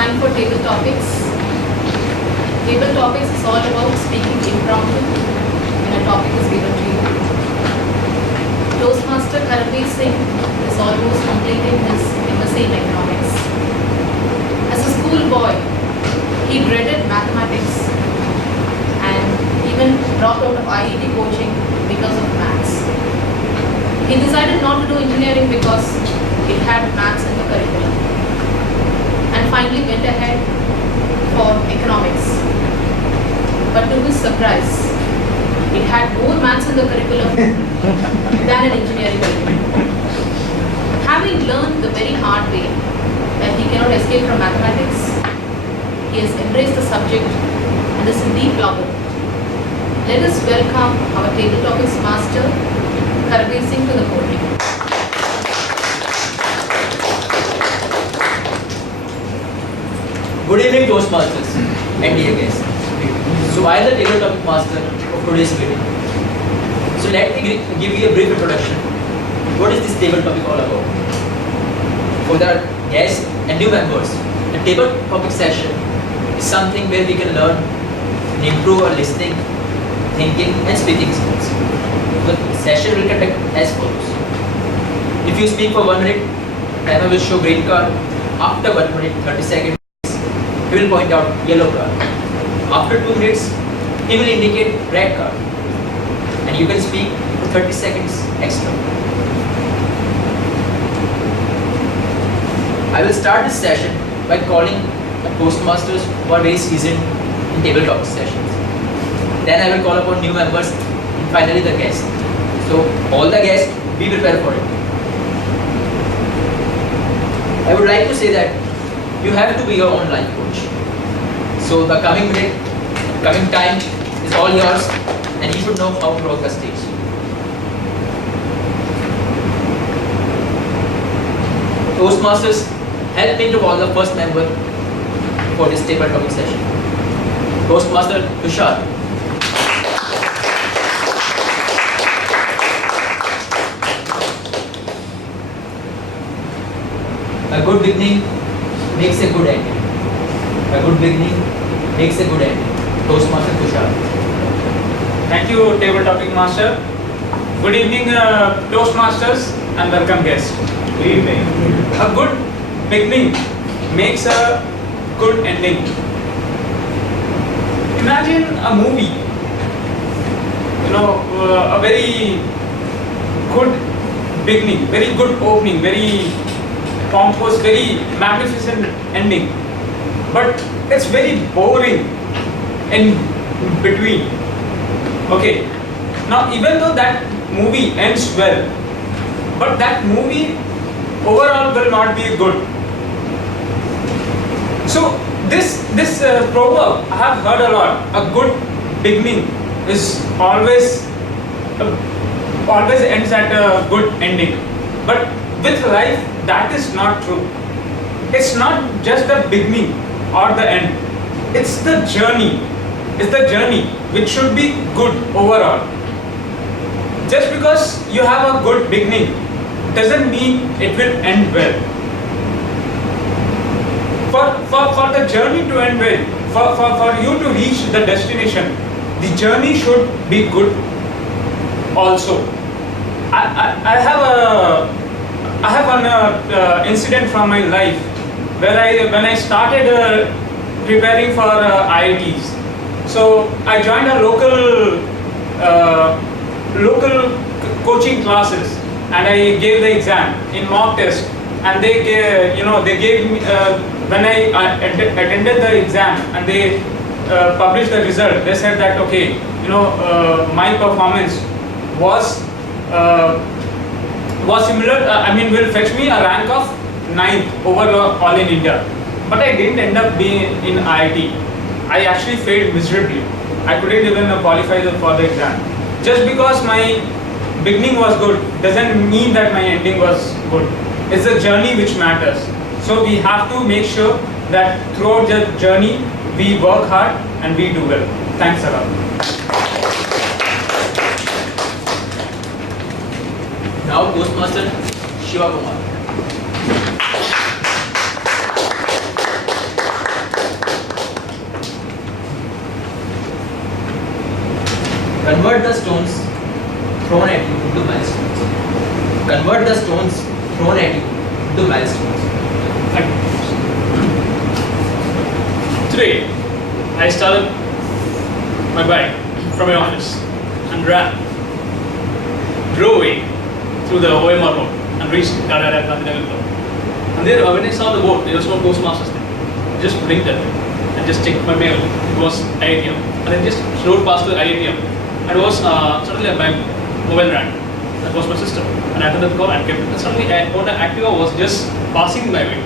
time for table topics. Table topics is all about speaking impromptu when a topic is given to you. Toastmaster Karambir Singh is almost completing his MSc in economics. As a schoolboy, he dreaded mathematics and even dropped out of IET coaching because of maths. He decided not to do engineering because it had maths in the curriculum, and finally went ahead for economics. But to his surprise, it had more maths in the curriculum than an engineering degree. Having learned the very hard way that he cannot escape from mathematics, he has embraced the subject and is in deep love with it. Let us welcome our table topics master, Karambir Singh, to the podium. Good evening, Toastmasters and dear guests. So I am the table topic master of today's meeting. So let me give you a brief introduction. What is this table topic all about? For the guests and new members, the table topic session is something where we can learn and improve our listening, thinking and speaking skills. The session will conduct as follows. If you speak for 1 minute, timer will show green card. After 1 minute 30 seconds, he will point out yellow card. After 2 minutes, he will indicate red card. And you can speak for 30 seconds extra. I will start this session by calling the Toastmasters who are very seasoned in table talk sessions. Then I will call upon new members and finally the guests. So all the guests, be prepared for it. I would like to say that you have to be your own life coach. So the coming time is all yours, and you should know how to rock the stage. Toastmasters, help me to call the first member for this table topic session. Toastmaster Tushar. A good beginning makes a good ending. A good beginning makes a good ending. Toastmaster Tushar. Thank you, table topic master. Good evening, Toastmasters, and welcome guests. Good evening. A good beginning makes a good ending. Imagine a movie, a very good beginning, very good opening, very pompous, very magnificent ending, but it's very boring in between. Okay, now even though that movie ends well, but that movie overall will not be good. So this proverb I have heard a lot. A good beginning is always ends at a good ending, but with life that is not true. It's not just the beginning or the end. It's the journey. It's the journey which should be good overall. Just because you have a good beginning doesn't mean it will end well. For the journey to end well, for you to reach the destination, the journey should be good also. I have one incident from my life where when I started preparing for IITs. So I joined a local coaching classes, and I gave the exam in mock test, and they gave me when I attended the exam and they published the result. They said that okay, my performance was similar. Will fetch me a rank of 9th overall in India, but I didn't end up being in IIT. I actually failed miserably. I couldn't even qualify for the exam. Just because my beginning was good doesn't mean that my ending was good. It's the journey which matters. So we have to make sure that throughout the journey we work hard and we do well. Thanks a lot. Now Toastmaster Shiva Kumar. Convert the stones thrown at you into milestones. Convert the stones thrown at you into milestones. Today, I started my bike from my office and drove away through the OMR road and reached Gandhinagar Club. And there, when I saw the board, there was no Toastmasters there. I just blinked at it and just checked my mail. It was IITM. And I just rode past the IITM. And it was suddenly my mobile rang. That was my sister. And I attended the call and kept it. And suddenly, Honda Activa was just passing my way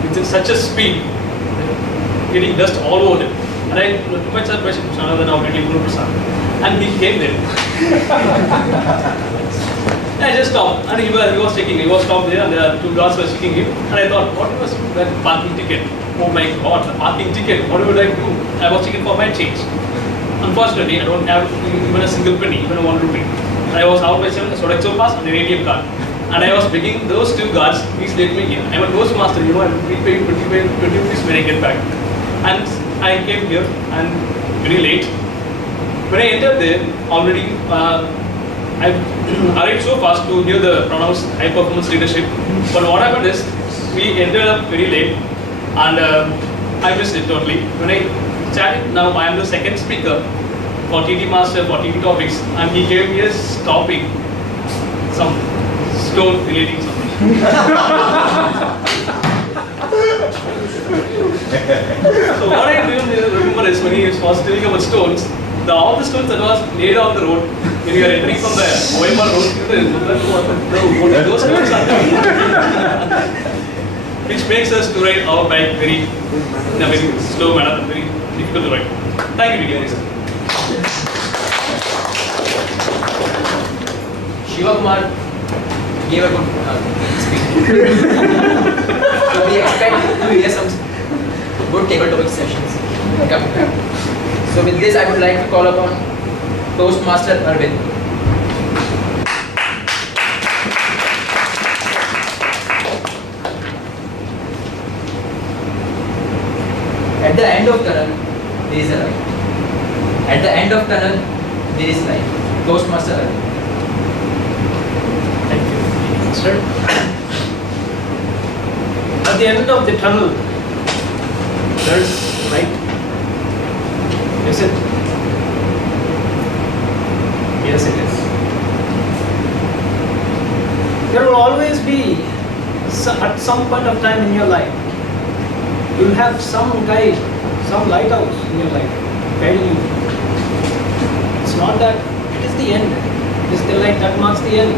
with such a speed, getting dust all over it. And I took my sir, and he came there. And I just stopped, and he was checking. He was stopped there, and there are two guards were checking him. And I thought, what was that parking ticket? Oh my God, the parking ticket! What would I do? I was checking for my change. Unfortunately, I don't have even a single penny, even a 1 rupee. And I was out by 7, so I so pass and an ATM card. And I was begging those two guards, please let me in. I'm a Toastmaster, I will be paid 20 rupees when I get back. And I came here and very late. When I entered there, already I arrived so fast to hear the pronounced high performance leadership. But what happened is, we ended up very late and I missed it totally. When I chatted, now I am the second speaker for TT Master for TT Topics, and he gave me a topic, some stone relating something. So what I remember is when he was telling about stones, all the stones that was laid on the road, when you are entering from the OMR road, those stones are there. Which makes us to ride our bike in a very slow manner and very difficult to ride. Thank you, guys. Shiva Kumar gave a good speech. So we expect to hear some good table topic sessions coming up. So with this, I would like to call upon Toastmaster Arvind. At the end of tunnel, there is a light. At the end of tunnel, there is light. Toastmaster Arvind. Thank you, sir. At the end of the tunnel, there's light. Is it? Yes, it is. There will always be, at some point of time in your life, you will have some guide, some lighthouse in your life guiding you. It's not that it is the end. It is the light that marks the end.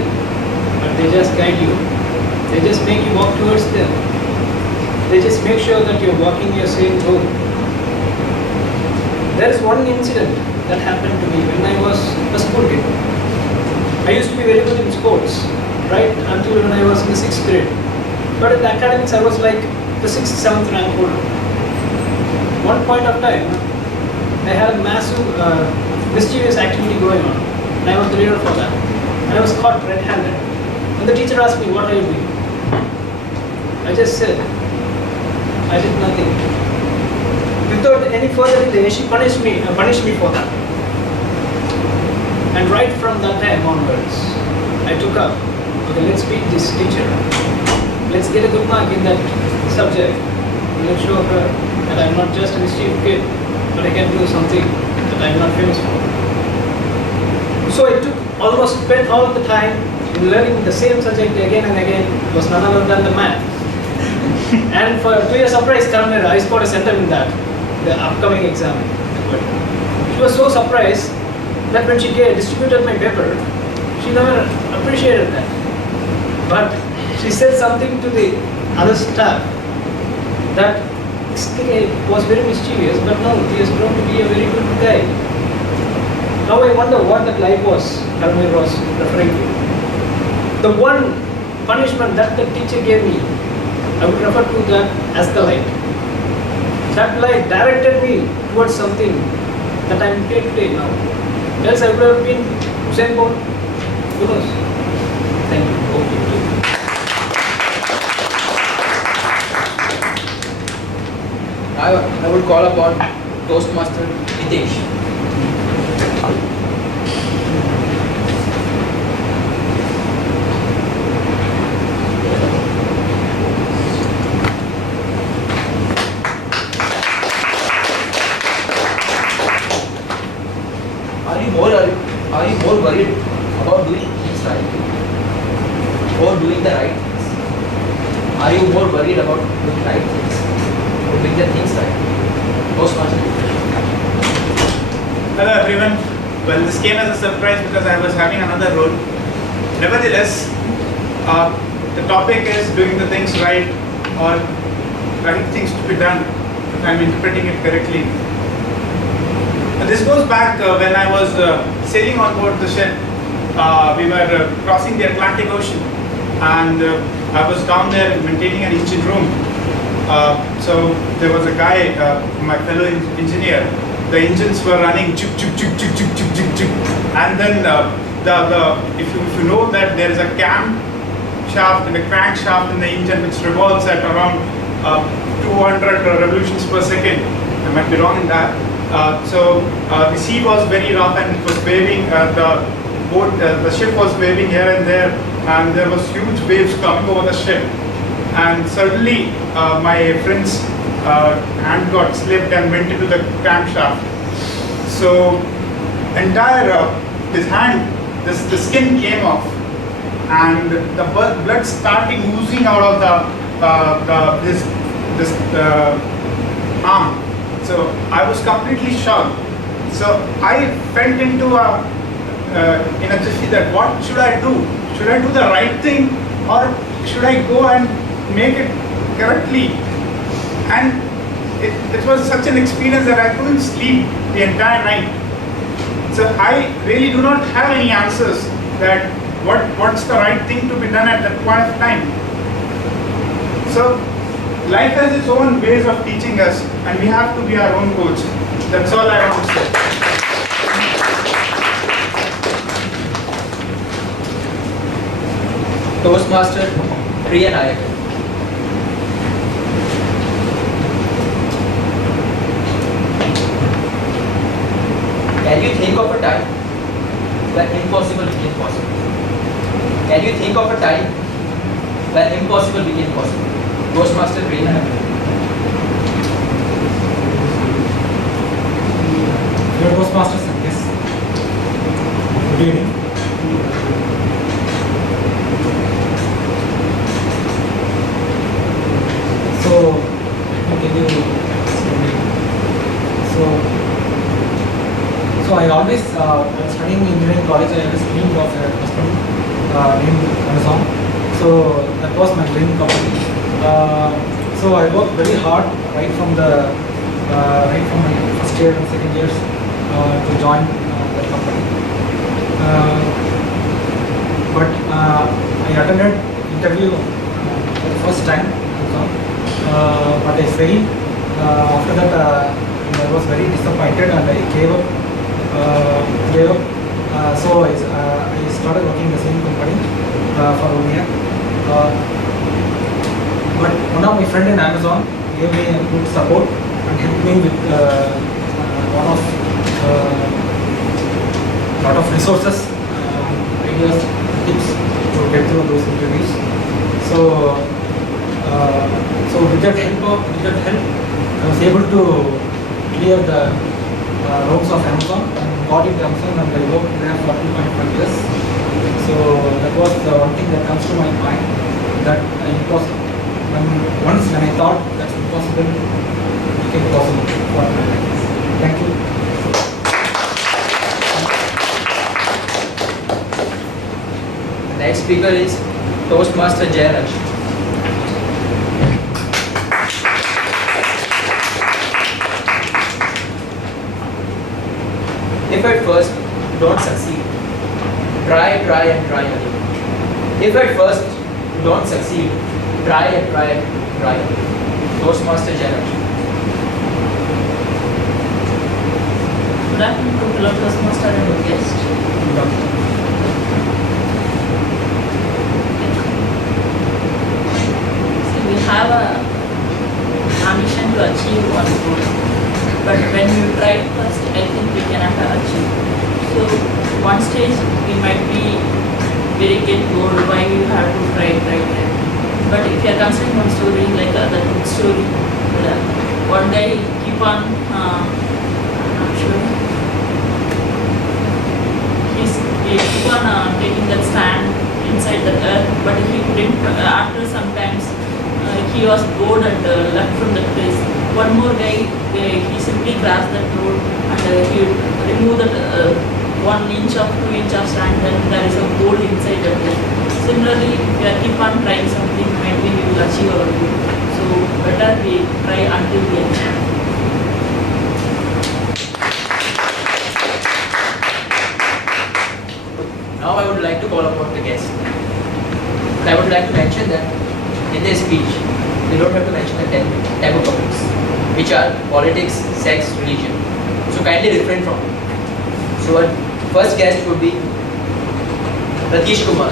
But they just guide you. They just make you walk towards them. They just make sure that you're walking your same road. There is one incident that happened to me when I was a school kid. I used to be very good in sports, right until when I was in the 6th grade. But in the academics, I was like the 6th, 7th rank holder. One point of time, I had a massive mischievous activity going on, and I was the leader for that. And I was caught red-handed. And the teacher asked me, what are you doing? I just said, I did nothing. Without any further delay, she punished me for that. And right from that time onwards, I took up, okay, let's beat this teacher. Let's get a good mark in that subject. Let's show her that I'm not just a mischievous kid, but I can do something that I'm not famous for. So I spent all the time in learning the same subject again and again. It was none other than the math. And to your surprise, Karamera, I scored a center in that, the upcoming exam. She was so surprised that when she distributed my paper, she never appreciated that. But she said something to the other staff that this guy was very mischievous, but now he has grown to be a very good guy. Now I wonder what that life was Karamera was referring to. The one punishment that the teacher gave me, I would refer to that as the light. That light directed me towards something that I am here today now. Else I would have been Usain Bolt. Who knows? Thank you. I would call upon Toastmaster Hitesh. and this came as a surprise because I was having another role. Nevertheless, the topic is doing the things right or right things to be done, if I'm interpreting it correctly. This goes back when I was sailing on board the ship. We were crossing the Atlantic Ocean, and I was down there maintaining an engine room. So there was a guy, my fellow engineer. The engines were running chuk chuk chuk chuk chuk chuk chuk chuk, and then if you know that there is a cam shaft and a crankshaft in the engine which revolves at around 200 revolutions per second. I might be wrong in that. So the sea was very rough and it was waving. The ship was waving here and there, and there was huge waves coming over the ship. And suddenly, my friend's hand got slipped and went into the camshaft. So entire his hand, the skin came off, and the blood started oozing out of this arm. So I was completely shocked. So I felt into in a jiffy that what should I do? Should I do the right thing, or should I go and make it correctly? And it was such an experience that I couldn't sleep the entire night. So I really do not have any answers that what's the right thing to be done at that point of time. So life has its own ways of teaching us, and we have to be our own coach. That's all I want to say. Toastmaster, Priya Nayak. Can you think of a time when impossible became possible? Can you think of a time when impossible became possible? Toastmaster, Priya Nayak. Your Toastmasters, yes. Good evening. So, can you? So I always, when studying in engineering college, I always dreamed of a company named Amazon. So that was my dream company. So I worked very hard right from my first year and second years to join that company. But I attended interview for the first time, but I failed. After that, I was very disappointed and I gave up. So I started working in the same company for 1 year. But one of my friends in Amazon gave me a good support and helped me with lot of resources, ideas, tips to get through those interviews. So with that help, I was able to clear the roles of Amazon and got into Amazon, and I worked there for 2.5 years. So that was the one thing that comes to my mind, that once when I thought that's impossible, it became possible for my life. Thank you. The next speaker is Toastmaster Jairaj. If at first you don't succeed, try and try again. If at first you don't succeed, try and try again. Toastmaster Jairaj. Good afternoon to fellow Toastmaster and guest. See, we have a ambition to achieve one goal, but when we try first, I think we cannot achieve. So one stage we might be very get bored, why we have to try. But if you are considering one story like the good story, one guy keep on, I'm not sure, he keep on taking that stand inside the earth, but he didn't, after some times he was bored and left from that place. One more guy, he simply crossed that road and he removed that 1 inch or 2 inch of sand, then there is a gold inside the gold. Similarly, if we are keep on trying something, maybe we will achieve our goal. So better we try until we achieve. Now I would like to call upon the guest. I would like to mention that in their speech, they don't have to mention the 10 taboo topics, which are politics, sex, religion. So kindly refrain from it. So our first guest would be Ratish Kumar.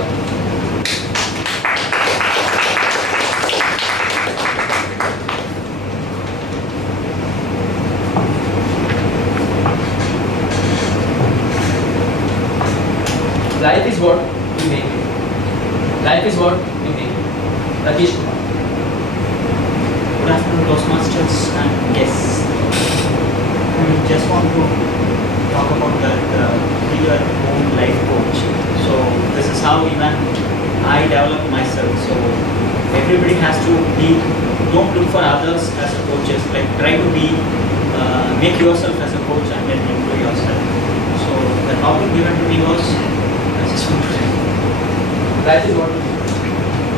Life is what you make it. Life is what you make it. Ratish Kumar. Good afternoon, Toastmasters and guests. I just want to talk about that be your own life coach. So this is how even I develop myself. So everybody has to be, don't look for others as a coaches. Like try to be, make yourself as a coach and then improve yourself. So the topic given to me was, I just want to say, Life is what you make.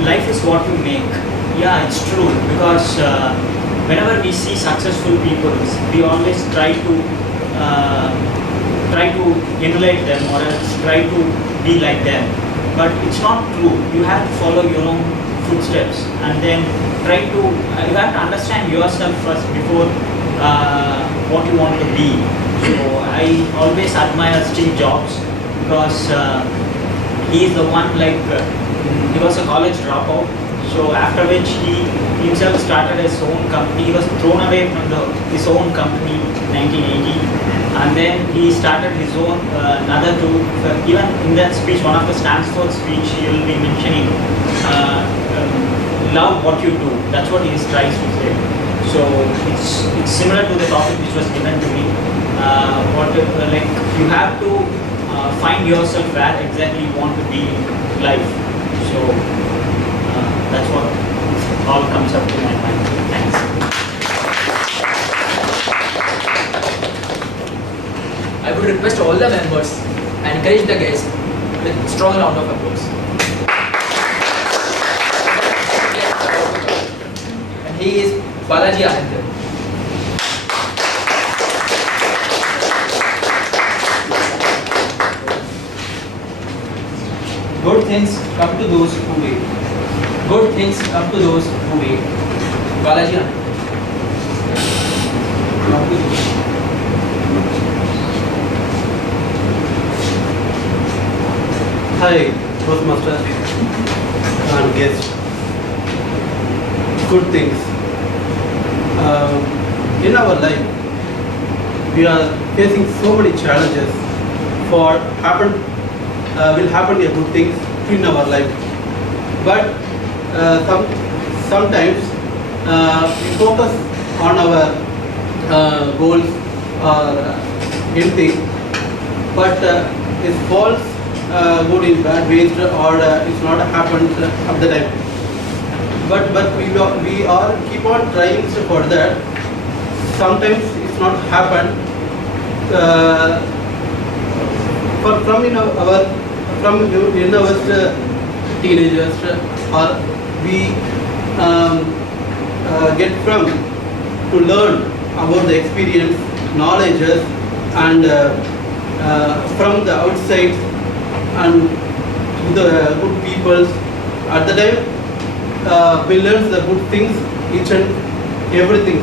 life is what you make. Yeah, it's true because whenever we see successful people, we always try to emulate them or else try to be like them. But it's not true. You have to follow your own footsteps and then try to. You have to understand yourself first before what you want to be. So I always admire Steve Jobs because he is the one like he was a college dropout. So after which he himself started his own company. He was thrown away from his own company in 1980, and then he started his own another two. Even in that speech, one of the Stanford speech, he will be mentioning love what you do. That's what he tries to say. So it's similar to the topic which was given to me. Like you have to find yourself where exactly you want to be in life. So that's what all comes up to my mind. Thanks. I would request all the members and encourage the guests with strong round of applause. And he is Balaji Anand. Good things come to those who wait. Good things come to those who wait. Balaji Anand. Come to those. Hi, Toastmaster and guests. Good things. In our life, we are facing so many challenges. Will happen a good things in our life, but sometimes we focus on our goals or anything, but it falls good in bad ways or it's not happened at the time. But we are keep on trying for that. Sometimes it's not happened. From in our teenagers or we get to learn about the experience, knowledges, and from the outside and to the good people. At the time, we learn the good things, each and everything.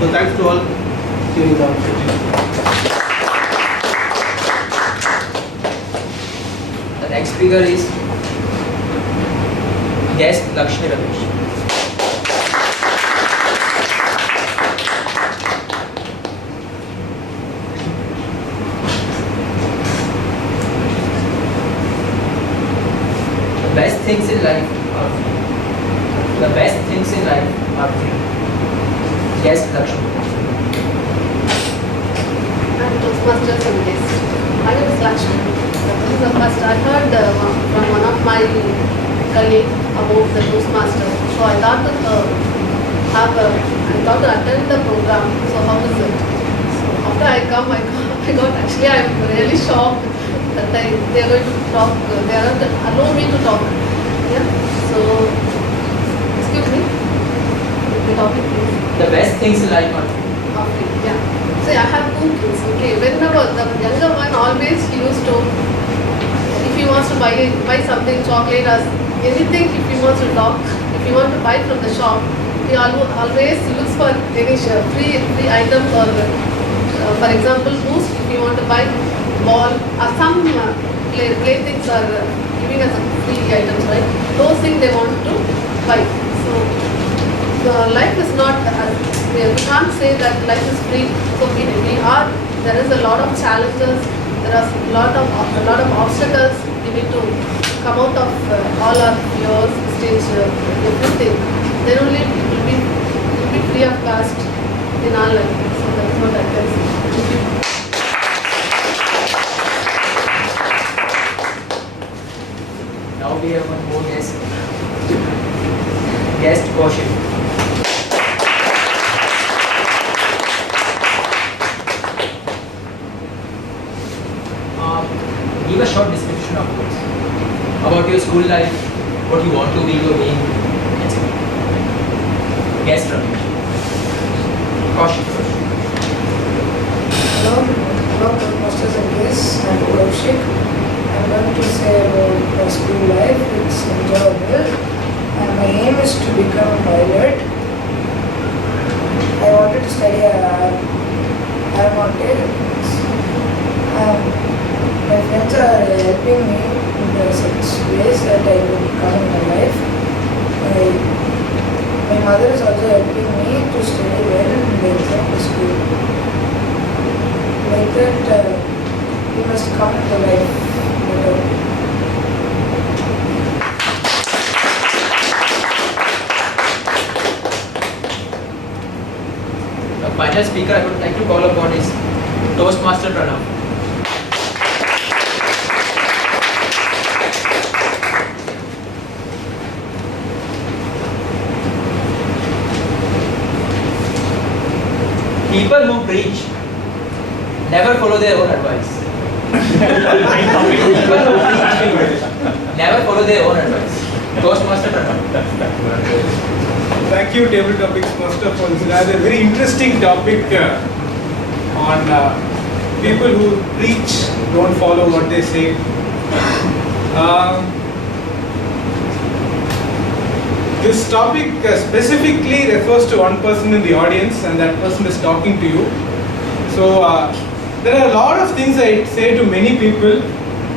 So thanks to all giving the opportunity. The next speaker is guest Lakshmi Ramesh. The best things in life are free. The best things in life are free. Guest Lakshmi. I'm Toastmasters and guests. My name is Lakshmi. This is the first I heard from one of my colleagues about the Toastmaster. So I thought to attend the program. So how is it? So after I come, actually I'm really shocked that they are going to talk, they are not allow me to talk. Yeah, so, excuse me, the topic is The best things in life are okay, yeah. See, I have two kids, okay, whenever the younger one always he used to, if he wants to buy something, chocolate or anything, if he wants to talk, if he wants to buy from the shop, he always looks for any free items or for example boost if you want to buy ball or some play things are giving us a free items, right? Those things they want to buy. So the life is not, we can't say that life is free. So there is a lot of challenges, there are a lot of obstacles. We need to come out of all our fears, stage, everything. Then only it will be free of cost in our life. So that's what I can say. Thank you. now we have one more guest. Guest Kaushik. Give a short description of yours. About your school life, what you want to be, your aim, etc. Guest Ramesh. Kaushik first. Hello, Toastmasters and guests. I'm Kaushik. I'm going to say about my school life. It's enjoyable. And my aim is to become a pilot. I wanted to study aeronautics. My friends are helping me in such ways that I will come in my life. My mother is also helping me to study well in the exam school. Like that, we must come to life better. The final speaker I would like to call upon is Toastmaster Pranav. People who preach never follow their own advice. People who preach never follow their own advice. Toastmaster Pranav. Thank you, Table Topics Master, for this rather very interesting topic on people who preach don't follow what they say. This topic specifically refers to one person in the audience, and that person is talking to you. So there are a lot of things I say to many people,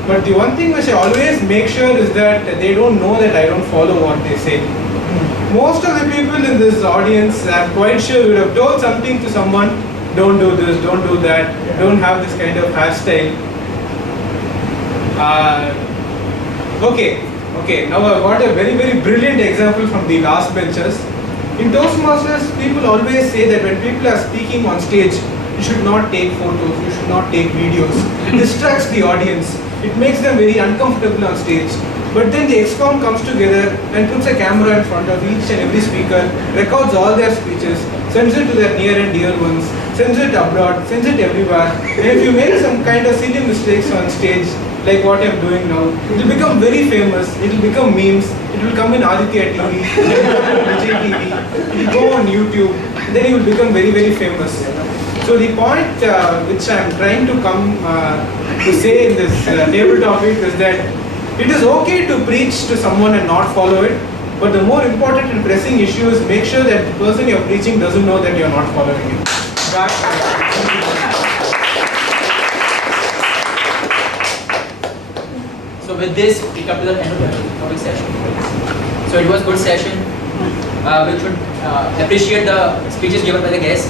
but the one thing which I always make sure is that they don't know that I don't follow what they say. Most of the people in this audience, I'm quite sure, would have told something to someone, don't do this, don't do that, don't have this kind of hairstyle. Okay, now I've got a very, very brilliant example from the last benches. In Toastmasters, people always say that when people are speaking on stage, you should not take photos, you should not take videos. It distracts the audience. It makes them very uncomfortable on stage. But then the ExCom comes together and puts a camera in front of each and every speaker, records all their speeches, sends it to their near and dear ones, sends it abroad, sends it everywhere. And if you make some kind of silly mistakes on stage, like what I'm doing now, it will become very famous, it will become memes, it will come in Aditya TV, it will come in Vijay TV, it will go on YouTube, and then it will become very, very famous. So the point which I'm trying to come to say in this table topic is that it is okay to preach to someone and not follow it, but the more important and pressing issue is make sure that the person you're preaching doesn't know that you're not following it. So with this, we come to the end of the topic session. So it was a good session. We should appreciate the speeches given by the guests.